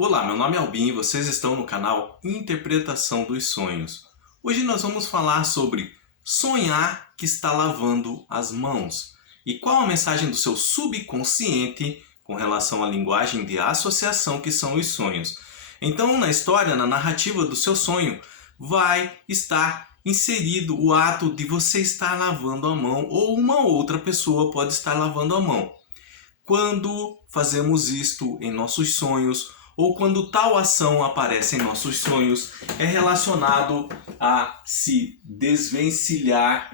Olá, meu nome é Albin e vocês estão no canal Interpretação dos Sonhos. Hoje nós vamos falar sobre sonhar que está lavando as mãos e qual a mensagem do seu subconsciente com relação à linguagem de associação que são os sonhos. Então, na história, na narrativa do seu sonho, vai estar inserido o ato de você estar lavando a mão ou uma outra pessoa pode estar lavando a mão. Quando fazemos isto em nossos sonhos ou quando tal ação aparece em nossos sonhos, é relacionado a se desvencilhar,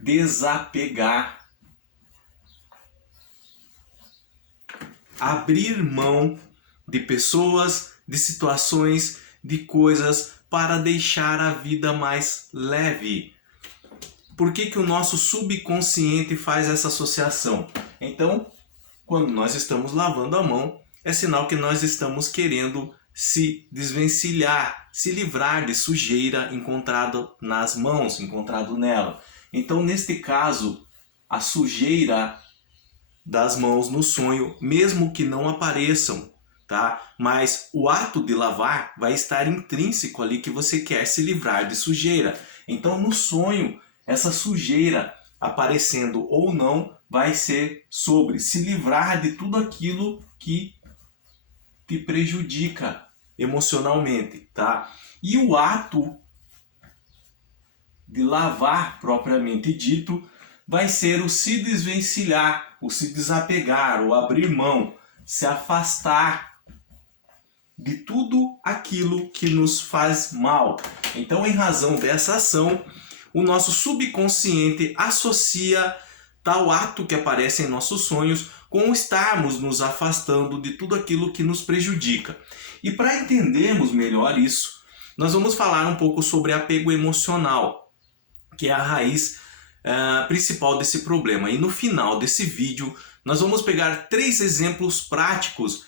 desapegar, abrir mão de pessoas, de situações, de coisas para deixar a vida mais leve. Por que o nosso subconsciente faz essa associação? Então, quando nós estamos lavando a mão, é sinal que nós estamos querendo se desvencilhar, se livrar de sujeira encontrado nas mãos, encontrado nela. Então, neste caso, a sujeira das mãos no sonho, mesmo que não apareçam, tá? Mas o ato de lavar vai estar intrínseco ali que você quer se livrar de sujeira. Então, no sonho, essa sujeira aparecendo ou não vai ser sobre se livrar de tudo aquilo que te prejudica emocionalmente, tá? E o ato de lavar propriamente dito vai ser o se desvencilhar, o se desapegar, o abrir mão, se afastar de tudo aquilo que nos faz mal. Então, em razão dessa ação, o nosso subconsciente associa tal ato que aparece em nossos sonhos com estarmos nos afastando de tudo aquilo que nos prejudica. E para entendermos melhor isso, nós vamos falar um pouco sobre apego emocional, que é a raiz principal desse problema. E no final desse vídeo, nós vamos pegar 3 exemplos práticos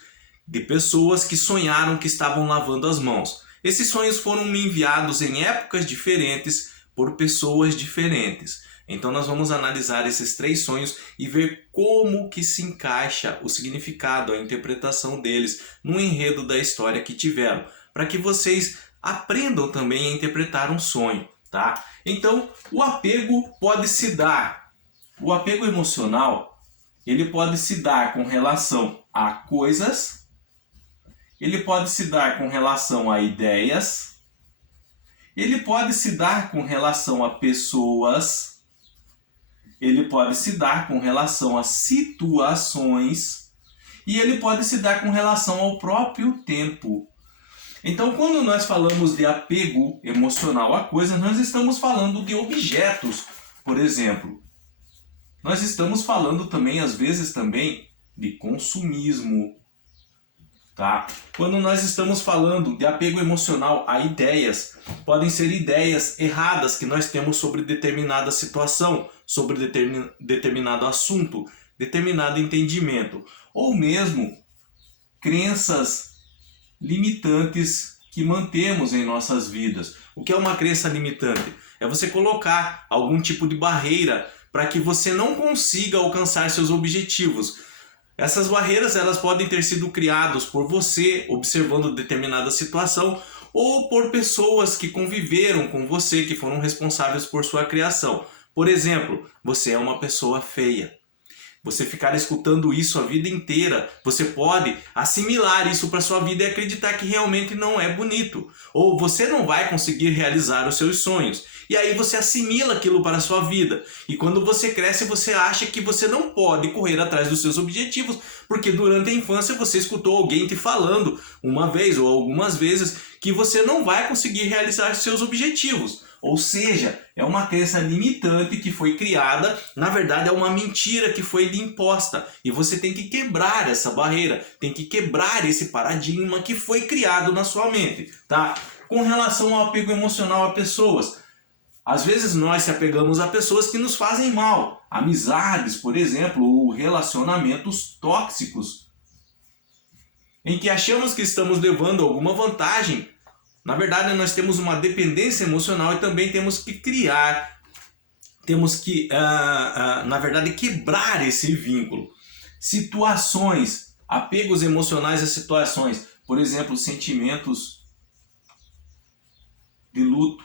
de pessoas que sonharam que estavam lavando as mãos. Esses sonhos foram me enviados em épocas diferentes, por pessoas diferentes. Então nós vamos analisar esses 3 sonhos e ver como que se encaixa o significado, a interpretação deles no enredo da história que tiveram, para que vocês aprendam também a interpretar um sonho, tá? Então, o apego pode se dar, o apego emocional, ele pode se dar com relação a coisas, ele pode se dar com relação a ideias, ele pode se dar com relação a pessoas, ele pode se dar com relação a situações e ele pode se dar com relação ao próprio tempo. Então, quando nós falamos de apego emocional a coisas, nós estamos falando de objetos, por exemplo. Nós estamos falando também, às vezes, também de consumismo. Tá? Quando nós estamos falando de apego emocional a ideias, podem ser ideias erradas que nós temos sobre determinada situação, sobre determinado assunto, determinado entendimento, ou mesmo crenças limitantes que mantemos em nossas vidas. O que é uma crença limitante? É você colocar algum tipo de barreira para que você não consiga alcançar seus objetivos. Essas barreiras elas podem ter sido criadas por você observando determinada situação ou por pessoas que conviveram com você, que foram responsáveis por sua criação. Por exemplo, você é uma pessoa feia. Você ficar escutando isso a vida inteira, você pode assimilar isso para sua vida e acreditar que realmente não é bonito. Ou você não vai conseguir realizar os seus sonhos. E aí você assimila aquilo para a sua vida. E quando você cresce, você acha que você não pode correr atrás dos seus objetivos, porque durante a infância você escutou alguém te falando uma vez ou algumas vezes que você não vai conseguir realizar seus objetivos. Ou seja, é uma crença limitante que foi criada, na verdade é uma mentira que foi lhe imposta. E você tem que quebrar essa barreira, tem que quebrar esse paradigma que foi criado na sua mente, tá? Com relação ao apego emocional a pessoas, às vezes nós se apegamos a pessoas que nos fazem mal, amizades, por exemplo, ou relacionamentos tóxicos, em que achamos que estamos levando alguma vantagem. Na verdade, nós temos uma dependência emocional e também temos que criar, temos que, na verdade, quebrar esse vínculo. Situações Apegos emocionais a situações, por exemplo, sentimentos de luto,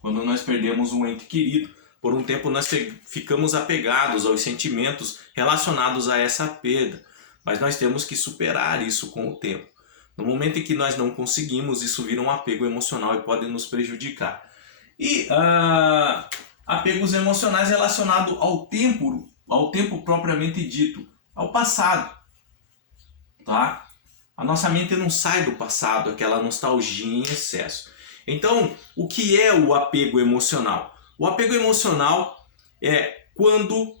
quando nós perdemos um ente querido. Por um tempo nós ficamos apegados aos sentimentos relacionados a essa perda, mas nós temos que superar isso com o tempo. No momento em que nós não conseguimos, isso vira um apego emocional e pode nos prejudicar. E apegos emocionais relacionados ao tempo propriamente dito, ao passado, tá? A nossa mente não sai do passado, aquela nostalgia em excesso. Então, o que é o apego emocional? O apego emocional é quando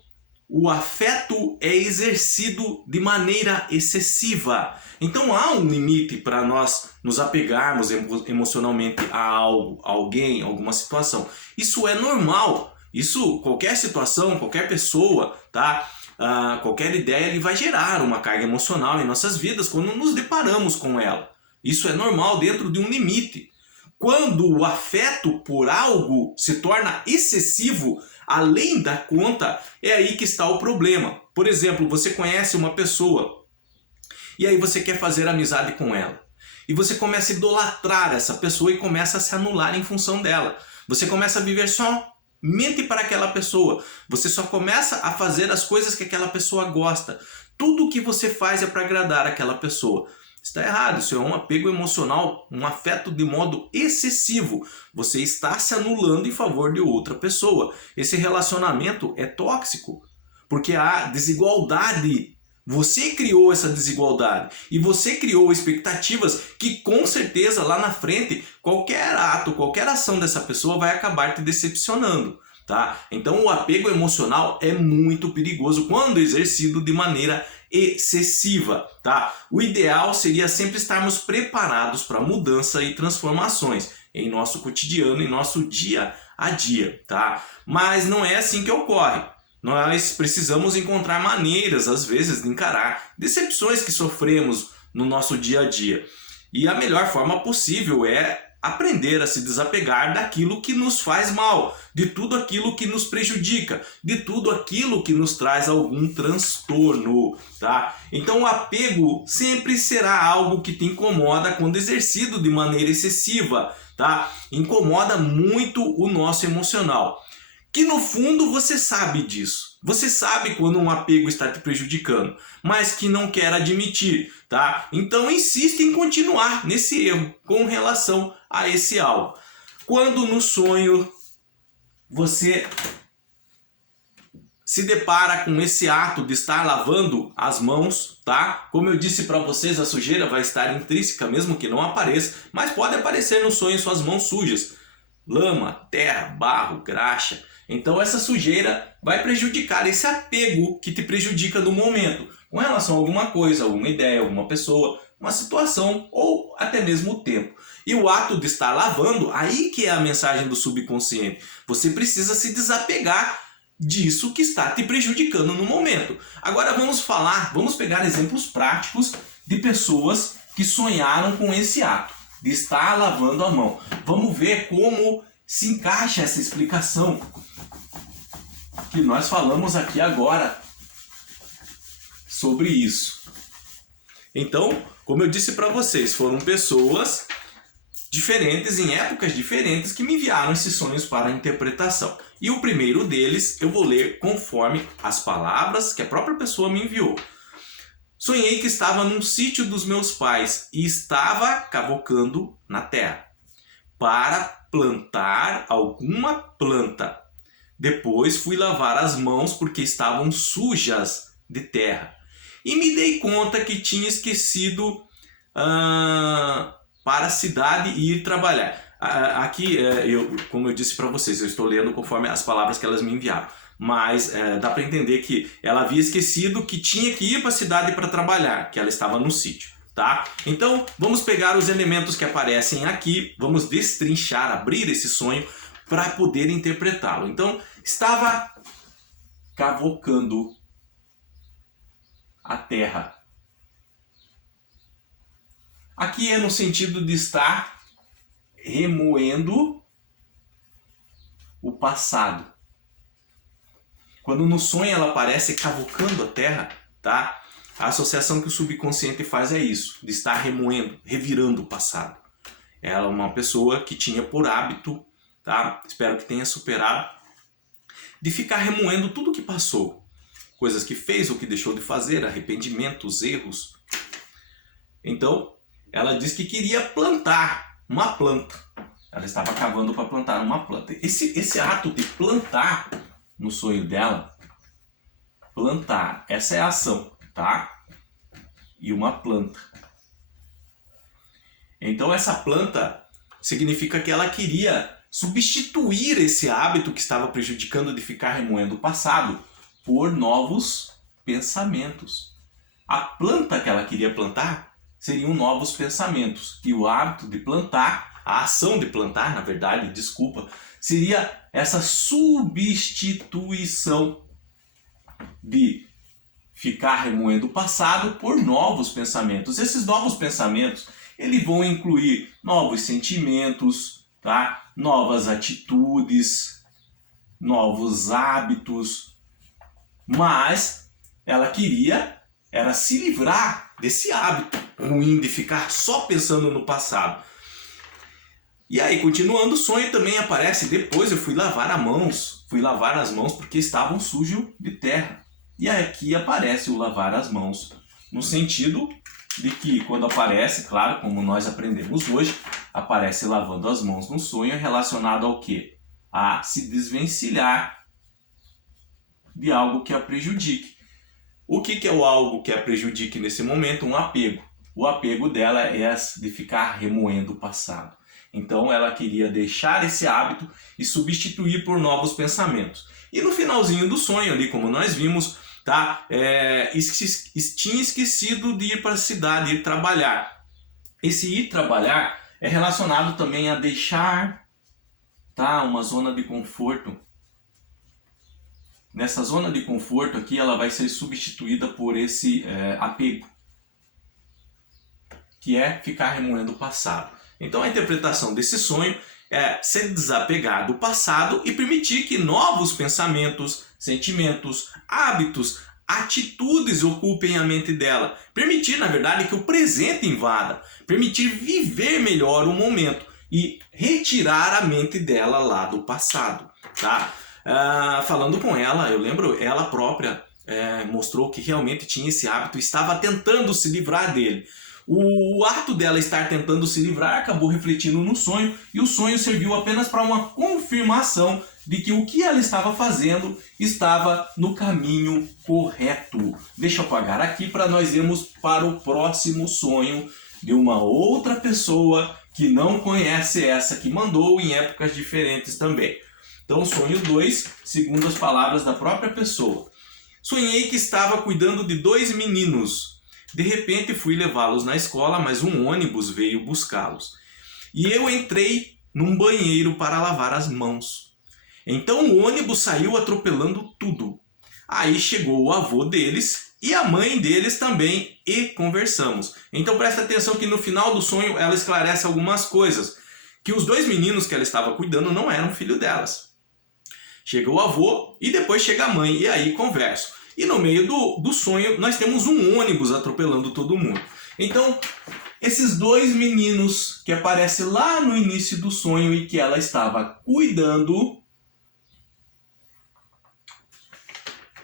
o afeto é exercido de maneira excessiva. Então há um limite para nós nos apegarmos emocionalmente a algo, a alguém, a alguma situação. Isso é normal. Isso, qualquer situação, qualquer pessoa, tá? Qualquer ideia, ele vai gerar uma carga emocional em nossas vidas quando nos deparamos com ela. Isso é normal dentro de um limite. Quando o afeto por algo se torna excessivo, além da conta, é aí que está o problema. Por exemplo, você conhece uma pessoa e aí você quer fazer amizade com ela. E você começa a idolatrar essa pessoa e começa a se anular em função dela. Você começa a viver somente para aquela pessoa. Você só começa a fazer as coisas que aquela pessoa gosta. Tudo o que você faz é para agradar aquela pessoa. Está errado, isso é um apego emocional, um afeto de modo excessivo. Você está se anulando em favor de outra pessoa. Esse relacionamento é tóxico, porque há desigualdade. Você criou essa desigualdade e você criou expectativas que com certeza lá na frente qualquer ato, qualquer ação dessa pessoa vai acabar te decepcionando. Tá? Então o apego emocional é muito perigoso quando exercido de maneira excessiva, tá? O ideal seria sempre estarmos preparados para mudança e transformações em nosso cotidiano, em nosso dia a dia, tá? Mas não é assim que ocorre. Nós precisamos encontrar maneiras, às vezes, de encarar decepções que sofremos no nosso dia a dia. E a melhor forma possível é aprender a se desapegar daquilo que nos faz mal, de tudo aquilo que nos prejudica, de tudo aquilo que nos traz algum transtorno, tá? Então o apego sempre será algo que te incomoda quando exercido de maneira excessiva, tá? Incomoda muito o nosso emocional. Que no fundo você sabe disso. Você sabe quando um apego está te prejudicando, mas que não quer admitir, tá? Então insiste em continuar nesse erro com relação a esse algo. Quando no sonho você se depara com esse ato de estar lavando as mãos, tá? Como eu disse para vocês, a sujeira vai estar intrínseca mesmo que não apareça, mas pode aparecer no sonho suas mãos sujas. Lama, terra, barro, graxa. Então essa sujeira vai prejudicar esse apego que te prejudica no momento, com relação a alguma coisa, alguma ideia, alguma pessoa, uma situação ou até mesmo o tempo. E o ato de estar lavando, aí que é a mensagem do subconsciente. Você precisa se desapegar disso que está te prejudicando no momento. Agora vamos pegar exemplos práticos de pessoas que sonharam com esse ato de estar lavando a mão. Vamos ver como se encaixa essa explicação que nós falamos aqui agora sobre isso. Então, como eu disse para vocês, foram pessoas diferentes, em épocas diferentes, que me enviaram esses sonhos para a interpretação. E o primeiro deles eu vou ler conforme as palavras que a própria pessoa me enviou. Sonhei que estava num sítio dos meus pais e estava cavocando na terra para plantar alguma planta. Depois fui lavar as mãos porque estavam sujas de terra. E me dei conta que tinha esquecido para a cidade e ir trabalhar. Aqui, como eu disse para vocês, eu estou lendo conforme as palavras que elas me enviaram. Mas dá para entender que ela havia esquecido que tinha que ir para a cidade para trabalhar, que ela estava no sítio. Tá? Então, vamos pegar os elementos que aparecem aqui, vamos destrinchar, abrir esse sonho para poder interpretá-lo. Então, estava cavocando a terra. Aqui é no sentido de estar remoendo o passado. Quando no sonho ela aparece cavocando a terra, tá? A associação que o subconsciente faz é isso, de estar remoendo, revirando o passado. Ela é uma pessoa que tinha por hábito, tá? Espero que tenha superado, de ficar remoendo tudo que passou. Coisas que fez ou que deixou de fazer, arrependimentos, erros. Então, ela diz que queria plantar uma planta. Ela estava cavando para plantar uma planta. Esse ato de plantar no sonho dela, plantar, essa é a ação, tá? E uma planta. Então essa planta significa que ela queria substituir esse hábito que estava prejudicando de ficar remoendo o passado por novos pensamentos. A planta que ela queria plantar seriam novos pensamentos. E o hábito de plantar, a ação de plantar, na verdade, desculpa, seria essa substituição de ficar remoendo o passado por novos pensamentos. Esses novos pensamentos, eles vão incluir novos sentimentos, tá? Novas atitudes, novos hábitos. Mas ela queria era se livrar desse hábito ruim de ficar só pensando no passado. E aí, continuando, o sonho também aparece depois. Eu fui lavar as mãos porque estavam sujos de terra. E aqui aparece o lavar as mãos, no sentido de que quando aparece, claro, como nós aprendemos hoje, aparece lavando as mãos no sonho, é relacionado ao quê? A se desvencilhar de algo que a prejudique. O que é o algo que a prejudique nesse momento? Um apego. O apego dela é de ficar remoendo o passado. Então ela queria deixar esse hábito e substituir por novos pensamentos. E no finalzinho do sonho ali, como nós vimos, tá? Tinha esquecido de ir para a cidade, ir trabalhar. Esse ir trabalhar é relacionado também a deixar, tá? Uma zona de conforto. Nessa zona de conforto aqui, ela vai ser substituída por esse apego, que é ficar remoendo o passado. Então a interpretação desse sonho é se desapegar do passado e permitir que novos pensamentos, sentimentos, hábitos, atitudes ocupem a mente dela. Permitir, na verdade, que o presente invada. Permitir viver melhor o momento e retirar a mente dela lá do passado. Tá? Falando com ela, eu lembro, ela própria mostrou que realmente tinha esse hábito e estava tentando se livrar dele. O ato dela estar tentando se livrar acabou refletindo no sonho, e o sonho serviu apenas para uma confirmação de que o que ela estava fazendo estava no caminho correto. Deixa eu apagar aqui para nós irmos para o próximo sonho de uma outra pessoa que não conhece essa que mandou em épocas diferentes também. Então, sonho 2, segundo as palavras da própria pessoa. Sonhei que estava cuidando de 2 meninos. De repente fui levá-los na escola, mas um ônibus veio buscá-los. E eu entrei num banheiro para lavar as mãos. Então o ônibus saiu atropelando tudo. Aí chegou o avô deles e a mãe deles também e conversamos. Então presta atenção que no final do sonho ela esclarece algumas coisas. Que os 2 meninos que ela estava cuidando não eram filho delas. Chega o avô e depois chega a mãe e aí conversam. E no meio do sonho nós temos um ônibus atropelando todo mundo. Então, esses 2 meninos que aparecem lá no início do sonho e que ela estava cuidando,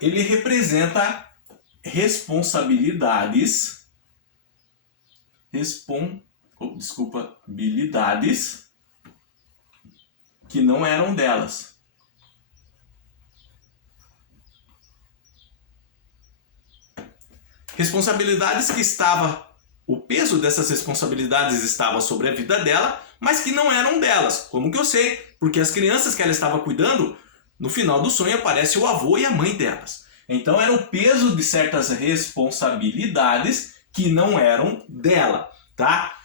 ele representa responsabilidades que não eram delas. Responsabilidades que o peso dessas responsabilidades estava sobre a vida dela, mas que não eram delas. Como que eu sei? Porque as crianças que ela estava cuidando, no final do sonho aparece o avô e a mãe delas. Então era o peso de certas responsabilidades que não eram dela, tá?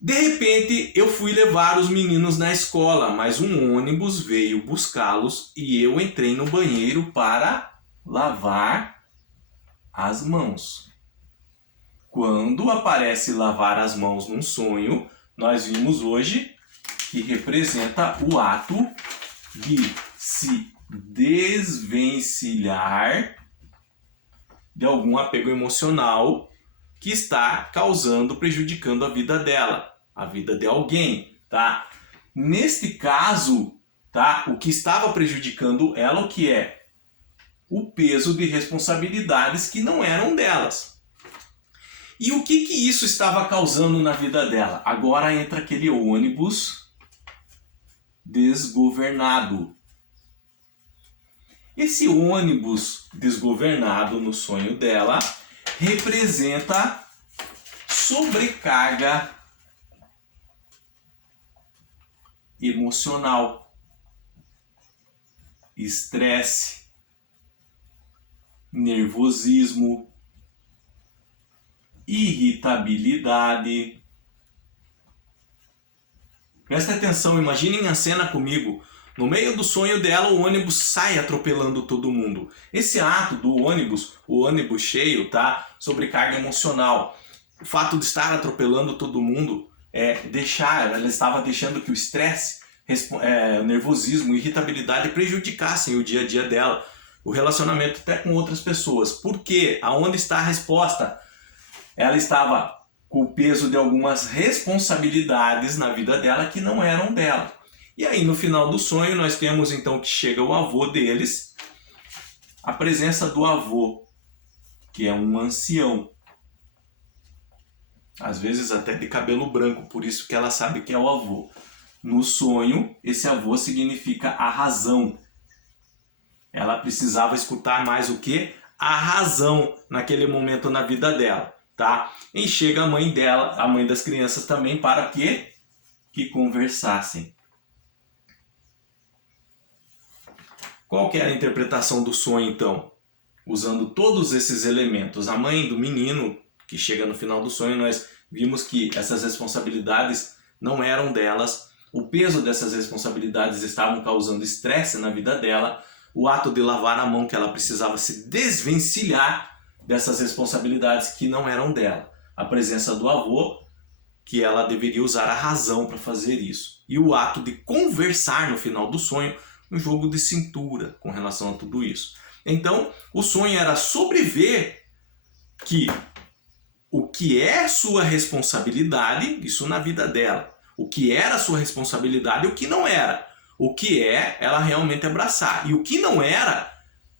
De repente eu fui levar os meninos na escola, mas um ônibus veio buscá-los e eu entrei no banheiro para lavar as mãos. Quando aparece lavar as mãos num sonho, nós vimos hoje que representa o ato de se desvencilhar de algum apego emocional que está causando, prejudicando a vida dela, a vida de alguém, tá? Neste caso, tá? O que estava prejudicando ela, o que é? O peso de responsabilidades que não eram delas. E o que isso estava causando na vida dela? Agora entra aquele ônibus desgovernado. Esse ônibus desgovernado no sonho dela representa sobrecarga emocional, estresse, nervosismo, irritabilidade. Presta atenção, imaginem a cena comigo. No meio do sonho dela, o ônibus sai atropelando todo mundo. Esse ato do ônibus, o ônibus cheio, tá? Sobrecarga emocional. O fato de estar atropelando todo mundo ela estava deixando que o estresse, nervosismo, irritabilidade prejudicassem o dia a dia dela, o relacionamento até com outras pessoas. Por quê? Aonde está a resposta? Ela estava com o peso de algumas responsabilidades na vida dela que não eram dela. E aí no final do sonho nós temos então que chega o avô deles, a presença do avô, que é um ancião, às vezes até de cabelo branco, por isso que ela sabe que é o avô. No sonho, esse avô significa a razão. Ela precisava escutar mais o que? A razão naquele momento na vida dela, tá? E chega a mãe dela, a mãe das crianças também, para quê? Que conversassem. Qual que era a interpretação do sonho, então? Usando todos esses elementos. A mãe do menino, que chega no final do sonho, nós vimos que essas responsabilidades não eram delas. O peso dessas responsabilidades estavam causando estresse na vida dela. O ato de lavar a mão, que ela precisava se desvencilhar dessas responsabilidades que não eram dela. A presença do avô, que ela deveria usar a razão para fazer isso. E o ato de conversar no final do sonho, um jogo de cintura com relação a tudo isso. Então, o sonho era sobrever que o que é sua responsabilidade, isso na vida dela, o que era sua responsabilidade e o que não era. O que é, ela realmente abraçar. E o que não era,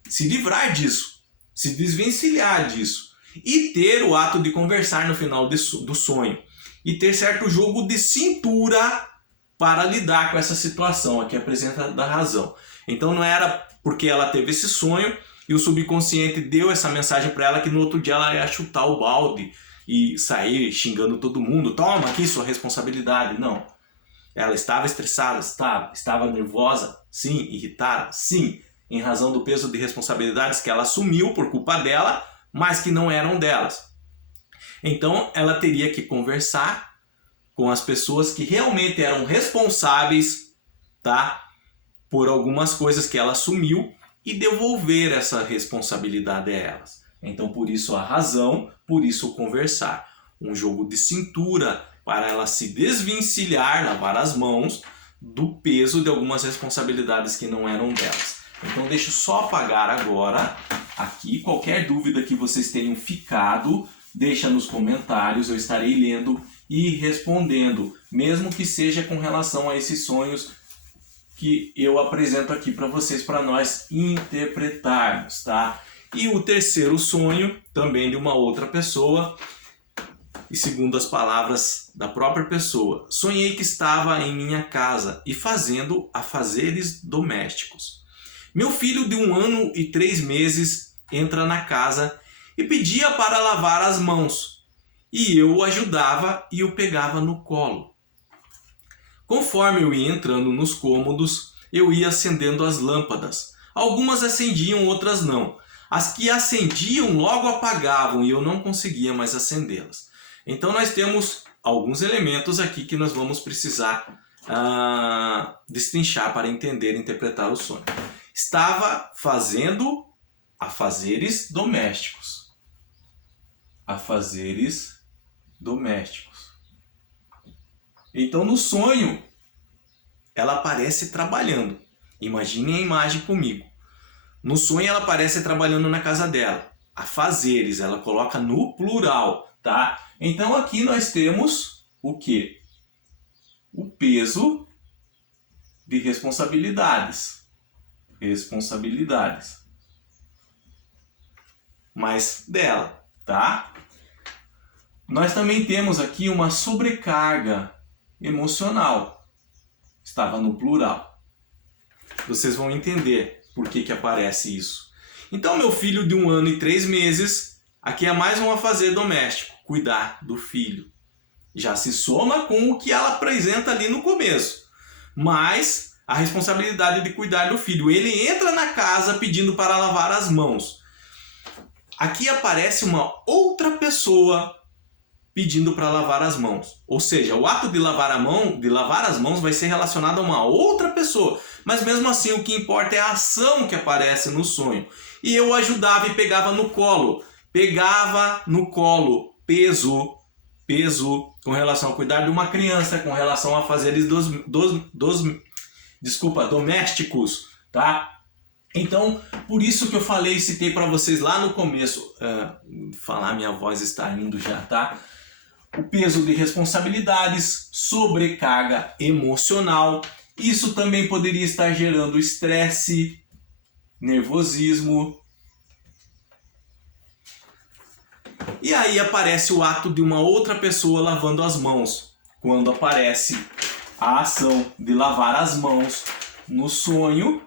se livrar disso, se desvencilhar disso. E ter o ato de conversar no final do sonho. E ter certo jogo de cintura para lidar com essa situação, aqui a presença da razão. Então não era porque ela teve esse sonho e o subconsciente deu essa mensagem para ela que no outro dia ela ia chutar o balde e sair xingando todo mundo. Toma aqui sua responsabilidade. Não. Ela estava estressada? Estava nervosa? Sim. Irritada? Sim. Em razão do peso de responsabilidades que ela assumiu por culpa dela, mas que não eram delas. Então ela teria que conversar com as pessoas que realmente eram responsáveis, tá, por algumas coisas que ela assumiu e devolver essa responsabilidade a elas. Então por isso a razão, por isso o conversar. Um jogo de cintura para ela se desvencilhar, lavar as mãos do peso de algumas responsabilidades que não eram delas. Então deixa eu só apagar agora aqui. Qualquer dúvida que vocês tenham ficado, deixa nos comentários, eu estarei lendo e respondendo, mesmo que seja com relação a esses sonhos que eu apresento aqui para vocês, para nós interpretarmos, tá? E o terceiro sonho, também de uma outra pessoa, e segundo as palavras da própria pessoa: sonhei que estava em minha casa e fazendo afazeres domésticos. Meu filho de 1 ano e 3 meses entra na casa e pedia para lavar as mãos, e eu o ajudava e o pegava no colo. Conforme eu ia entrando nos cômodos, eu ia acendendo as lâmpadas. Algumas acendiam, outras não. As que acendiam logo apagavam e eu não conseguia mais acendê-las. Então nós temos alguns elementos aqui que nós vamos precisar destrinchar para entender e interpretar o sonho. Estava fazendo afazeres domésticos. Afazeres domésticos. Então no sonho ela aparece trabalhando. Imagine a imagem comigo. No sonho ela aparece trabalhando na casa dela. afazeres, ela coloca no plural, tá? Então aqui nós temos o quê? O peso de responsabilidades. Responsabilidades. Mas dela, tá? Nós também temos aqui uma sobrecarga emocional. Estava no plural. Vocês vão entender por que aparece isso. Então, meu filho de 1 ano e 3 meses, aqui é mais um afazer doméstico, cuidar do filho. Já se soma com o que ela apresenta ali no começo. Mas a responsabilidade de cuidar do filho. Ele entra na casa pedindo para lavar as mãos. Aqui aparece uma outra pessoa pedindo para lavar as mãos. Ou seja, o ato de lavar as mãos vai ser relacionado a uma outra pessoa. Mas mesmo assim, o que importa é a ação que aparece no sonho. E eu ajudava e pegava no colo. Pegava no colo, peso, com relação a cuidar de uma criança, com relação a afazeres domésticos, tá? Então, por isso que eu falei e citei para vocês lá no começo, minha voz está indo já, tá? O peso de responsabilidades, sobrecarga emocional, isso também poderia estar gerando estresse, nervosismo. E aí aparece o ato de uma outra pessoa lavando as mãos, quando aparece a ação de lavar as mãos no sonho,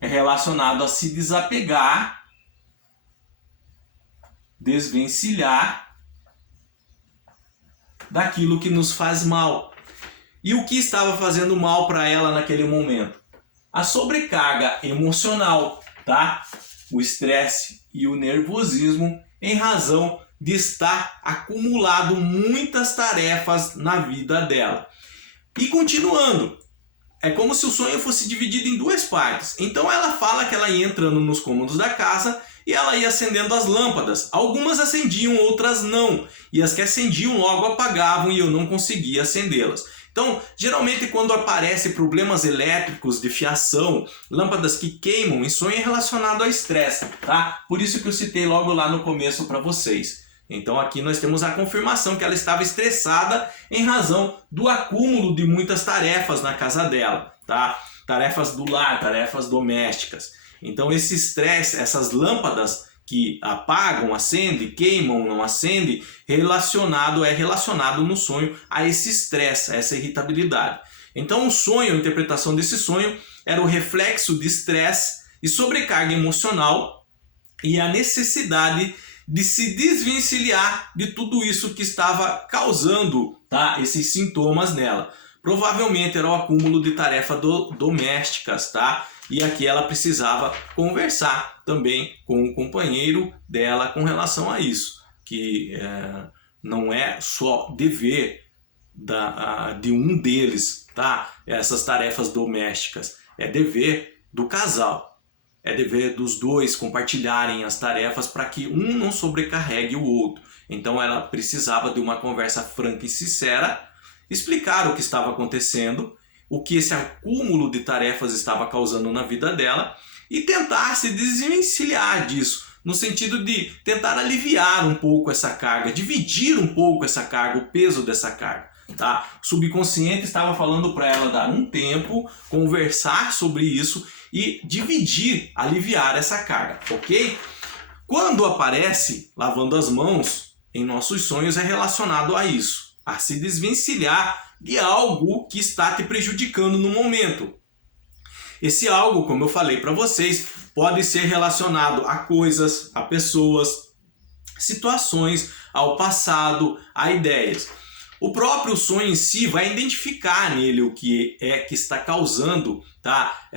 é relacionado a se desapegar, desvencilhar daquilo que nos faz mal. E o que estava fazendo mal para ela naquele momento? A sobrecarga emocional, tá? O estresse e o nervosismo em razão de estar acumulado muitas tarefas na vida dela. E continuando, é como se o sonho fosse dividido em 2 partes. Então ela fala que ela ia entrando nos cômodos da casa e ela ia acendendo as lâmpadas. Algumas acendiam, outras não. E as que acendiam logo apagavam e eu não conseguia acendê-las. Então, geralmente quando aparecem problemas elétricos de fiação, lâmpadas que queimam, em sonho é relacionado ao estresse, tá? Por isso que eu citei logo lá no começo para vocês. Então aqui nós temos a confirmação que ela estava estressada em razão do acúmulo de muitas tarefas na casa dela, tá? Tarefas do lar, tarefas domésticas. Então esse estresse, essas lâmpadas que apagam, acendem, queimam, não acendem, relacionado no sonho a esse estresse, a essa irritabilidade. Então o sonho, a interpretação desse sonho era o reflexo de estresse e sobrecarga emocional e a necessidade de se desvencilhar de tudo isso que estava causando, tá, esses sintomas nela. Provavelmente era o acúmulo de tarefas domésticas, tá? E aqui ela precisava conversar também com o companheiro dela com relação a isso, que não é só dever de um deles, tá? Essas tarefas domésticas, é dever do casal. É dever dos dois compartilharem as tarefas para que um não sobrecarregue o outro. Então ela precisava de uma conversa franca e sincera, explicar o que estava acontecendo, o que esse acúmulo de tarefas estava causando na vida dela e tentar se desvencilhar disso, no sentido de tentar aliviar um pouco essa carga, dividir um pouco essa carga, o peso dessa carga. Tá? O subconsciente estava falando para ela dar um tempo, conversar sobre isso e dividir, aliviar essa carga, ok? Quando aparece lavando as mãos em nossos sonhos é relacionado a isso, a se desvencilhar de algo que está te prejudicando no momento. Esse algo, como eu falei para vocês, pode ser relacionado a coisas, a pessoas, situações, ao passado, a ideias. O próprio sonho em si vai identificar nele o que é que está causando, tá?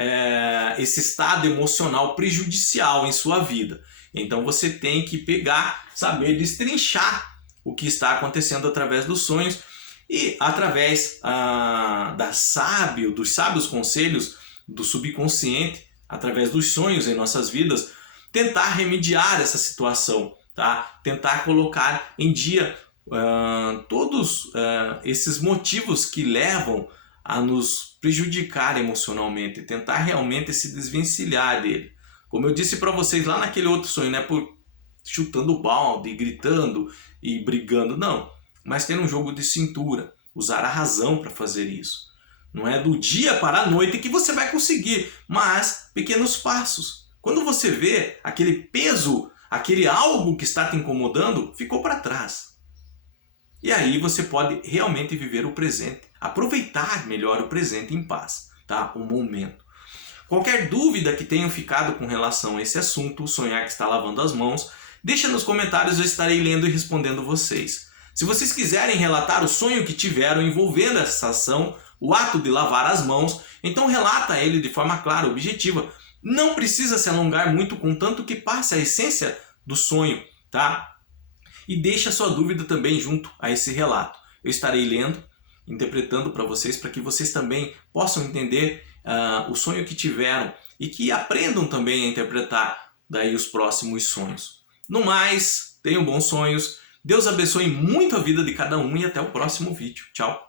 Esse estado emocional prejudicial em sua vida. Então você tem que saber destrinchar o que está acontecendo através dos sonhos e através dos sábios conselhos do subconsciente, através dos sonhos em nossas vidas, tentar remediar essa situação, tá? Tentar colocar em dia todos esses motivos que levam a nos prejudicar emocionalmente, tentar realmente se desvencilhar dele, Como eu disse para vocês lá naquele outro sonho, não é por chutando balde, gritando e brigando, não. Mas ter um jogo de cintura, usar a razão para fazer isso. Não é do dia para a noite que você vai conseguir, mas pequenos passos. Quando você vê aquele peso, aquele algo que está te incomodando, ficou para trás. E aí você pode realmente viver o presente, aproveitar melhor o presente em paz, tá? O momento. Qualquer dúvida que tenham ficado com relação a esse assunto, sonhar que está lavando as mãos, deixa nos comentários, eu estarei lendo e respondendo vocês. Se vocês quiserem relatar o sonho que tiveram envolvendo essa ação, o ato de lavar as mãos, então relata ele de forma clara, objetiva. Não precisa se alongar muito, contanto que passe a essência do sonho, tá? E deixa a sua dúvida também junto a esse relato. Eu estarei lendo, interpretando para vocês, para que vocês também possam entender o sonho que tiveram e que aprendam também a interpretar daí os próximos sonhos. No mais, tenham bons sonhos. Deus abençoe muito a vida de cada um e até o próximo vídeo. Tchau!